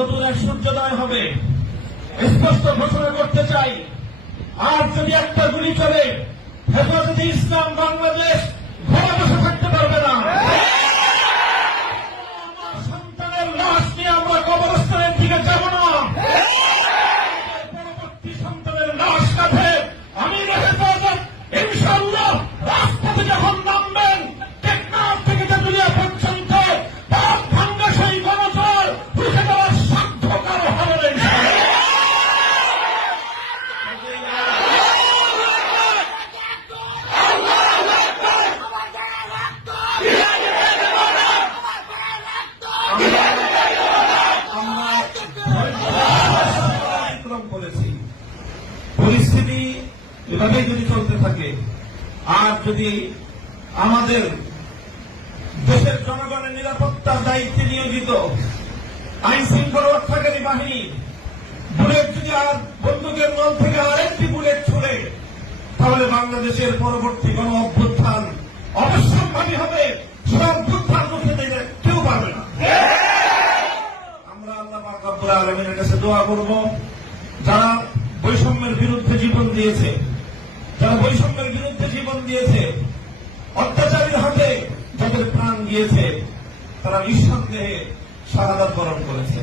নতুন এক সূর্যোদয় হবে, স্পষ্ট ঘোষণা করতে চাই। আর যদি একটা গুলি চলে, হেফাজতে ইসলাম বাংলাদেশ ঘরে বসে থাকতে পারবে না। আমার সন্তানের লাশ নিয়ে আমরা কবরস্থানের দিকে যাব না। পরবর্তী সন্তানের লাশ কাঁধে আমির হেফাজত ইনশাআল্লাহ রাজপথে যখন নামবেন, টেকনাফ থেকে তেঁতুলিয়া পর্যন্ত পথ ভাঙ্গা সেই গণজোয়ার রুখে দেওয়ার সাধ্য কারো হবে না ইনশাআল্লাহ। পরিস্থিতি এভাবেই যদি চলতে থাকে, আর যদি আমাদের দেশের জনগণের নিরাপত্তার দায়িত্বে নিয়োজিত আইন শৃঙ্খলা রক্ষাকারী বাহিনী বুলেট যদি আর বন্দুকের নল থেকে আরেকটি বুলেট ছুড়ে, তাহলে বাংলাদেশের পরবর্তী গণ অভ্যুত্থান অবশ্যম্ভাবী হবে। সে অভ্যুত্থান রুখে দিতে কেউ পারবে না। আমরা আল্লাহ পাক রব্বুল আলামিনের কাছে দোয়া করব, যারা বৈষম্যের বিরুদ্ধে জীবন দিয়েছে, অত্যাচারীর হাতে যাদের প্রাণ দিয়েছে, তারা নিঃসন্দেহে শাহাদাত বরণ করেছে।